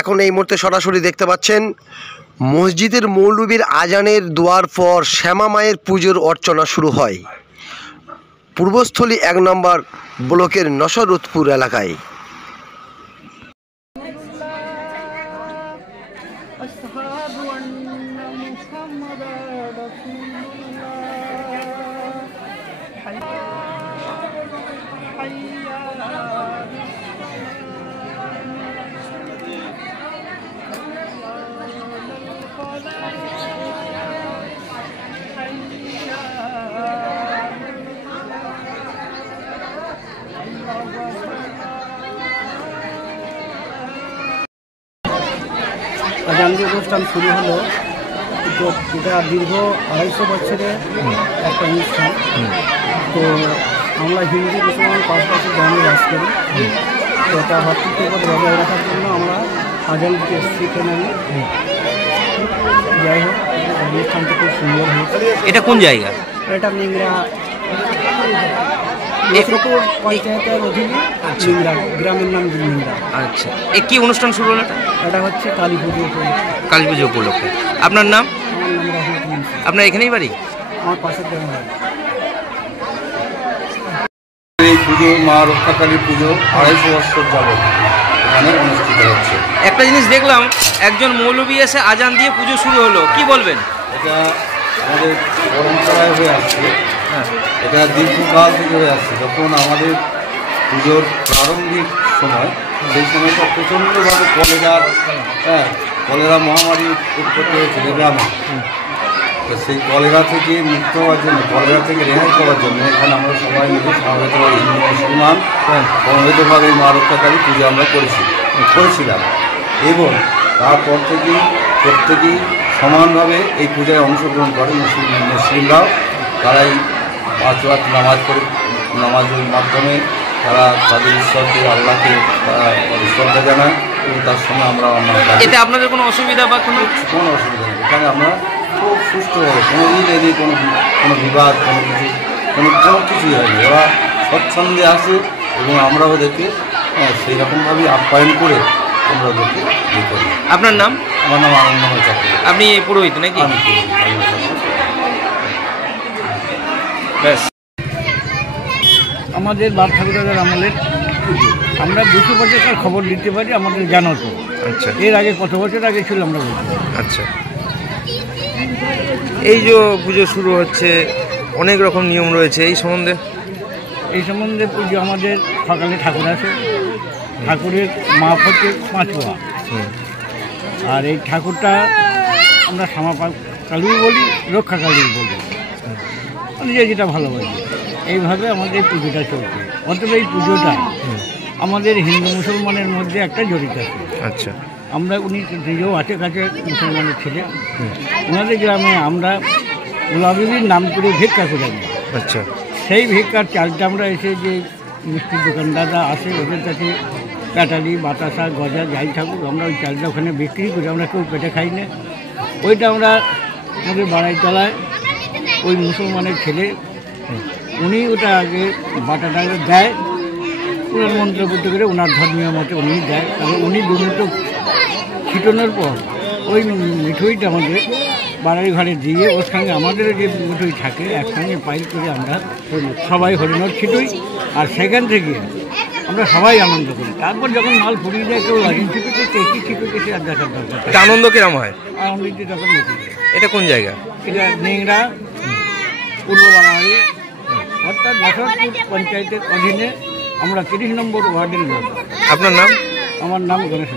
এখন এই মুহূর্তে সরাসরি দেখতে পাচ্ছেন মসজিদের মৌলবীর আজানের দোয়ার পর শ্যামা মায়ের পুজোর অর্চনা শুরু হয় পূর্বস্থলী 1 নম্বর ব্লকের নসরতপুর এলাকায়। আজান অনুষ্ঠান শুরু হলো, এটা দীর্ঘ 250 বছরের একটা অনুষ্ঠান। তো আমরা হিন্দু মুসলমান পাশাপাশি গ্রামে বাস করি, তো এটা ভাতৃত্ববোধ বজায় রাখার জন্য আমরা আজান দিতে এসেছি এখানে। যাই হোক, অনুষ্ঠানটা খুব সুন্দর হয়েছে। এটা কোন জায়গা? এটা নিংড়া নসরতপুর পঞ্চায়েতের অধীনে নিংড়া, গ্রামের নাম নিংড়া। আচ্ছা, কি অনুষ্ঠান শুরু হলো? এটা হচ্ছে কালী পুজো উপলক্ষে। কালী পুজো উপলক্ষে। আপনার নাম? আমার নাম রাহুল। আপনার এখানেই বাড়ি? আমার পাশের গ্রামে। এই পুজো মা রক্ষাকালী পুজো 250 বছর যাবত এখানে অনুষ্ঠিত হচ্ছে। একটা জিনিস দেখলাম, একজন মৌলবী এসে আজান দিয়ে পুজো শুরু হলো, কি বলবেন? এটা আমাদের পরম্পরায় হয়ে আসছে, এটা দীর্ঘকাল থেকে হয়ে আসছে। যখন আমাদের পুজোর প্রারম্ভিক সময়, সেই সময়টা প্রচণ্ডভাবে কলেরা মহামারী উৎপত্তি হয়েছিল গ্রামে। তো সেই কলেরা থেকে মুক্ত হওয়ার জন্য, কলেরা থেকে রেহাই করার জন্য এখানে আমরা সবাই মিলে সমবেতভাবে হিন্দু মুসলমান সমবেতভাবে মা রক্ষাকালী পুজো আমরা করেছিলাম এবং তারপর থেকেই প্রত্যেকেই সমানভাবে এই পূজায় অংশগ্রহণ করে। মুসলিমরাও তারাই 5 ওয়াক্ত নামাজের মাধ্যমে তারা তাদের ঈশ্বরকে, আল্লাহকে শ্রদ্ধা জানায় এবং তার সঙ্গে আমরা এতে আপনাদের কোনো অসুবিধা বা কোনো অসুবিধা নেই। এখানে আমরা খুব সুষ্ঠুভাবে কোনো নেই, কোনো বিবাদ, কোনো কিছুই হয়নি। ওরা স্বচ্ছন্দে আসে এবং আমরা ওদেরকে সেই রকমভাবেই আপ্যায়ন করে আমরা ওদেরকে ইয়ে করি। আপনার নাম? আমার নাম আনন্দময় চাকরি। আপনি পুরোহিত নাকি? আমি ব্যাস। আমাদের বাপ ঠাকুরের আমলের পুজো, আমরা 200 বছরকার খবর দিতে পারি আমাদের জানো তো। আচ্ছা, এর আগে কত বছর আগে ছিল আমরা বলতে। আচ্ছা, এই যে পুজো শুরু হচ্ছে, অনেক রকম নিয়ম রয়েছে, এই সম্বন্ধে পুজো আমাদের সকালে ঠাকুর আসে, ঠাকুরের মাপ হচ্ছে 5 পোয়া। আর এই ঠাকুরটা আমরা শ্যামা কালী বলি, রক্ষা কালী বলি, যে যেটা ভালোবাসি। এইভাবে আমাদের এই পুজোটা চলছে। অতএব এই পুজোটা আমাদের হিন্দু মুসলমানের মধ্যে একটা জড়িত আছে। আচ্ছা, আমরা উনি নিজেও আছে কাছে মুসলমানের ছেলে, ওনাদের গ্রামে আমরা গোলাবিবির নাম করে ভিক্ষা করে দিই। আচ্ছা, সেই ভিক্ষার চালটা আমরা এসে যে মিষ্টির দোকানদাররা আসে ওদের কাছে কাটালি, বাতাসা, গজা যাই থাকুক, আমরা ওই চালটা ওখানে বিক্রি করি। আমরা কেউ পেটে খাই না। ওইটা আমরা আমাদের বাড়াই তলায় ওই মুসলমানের ছেলে, উনি ওটা আগে বাটাটা দেয়, ওনার মন্ত্রপুত্র করে ওনার ধর্মীয় মতে উনি দেয়। তবে উনি দুমুটো ছিটানোর পর ওই মিঠুইটা আমাদের বাড়ির ঘরে দিয়ে ওর সঙ্গে আমাদের যে মিঠুই থাকে একসঙ্গে পাইল করে আমরা সবাই হরিণর ছিটুই। আর সেখান থেকে আমরা সবাই আনন্দ করি। তারপর যখন মাল ফুরিয়ে যায়, কেউ লাগিয়ে ছিটুকে, কে ছিটুকে, সে আর দেখার দরকার। আনন্দ কিরম হয়? আনন্দিত যখন দেখি। এটা কোন জায়গা? এটা নিংড়া, পূর্ব বাড়াবাড়ি, অর্থাৎ নসরতপুর পঞ্চায়েতের অধীনে। আমরা 30 নম্বর ওয়ার্ডের লোক। আপনার নাম? আমার নাম গণেশ।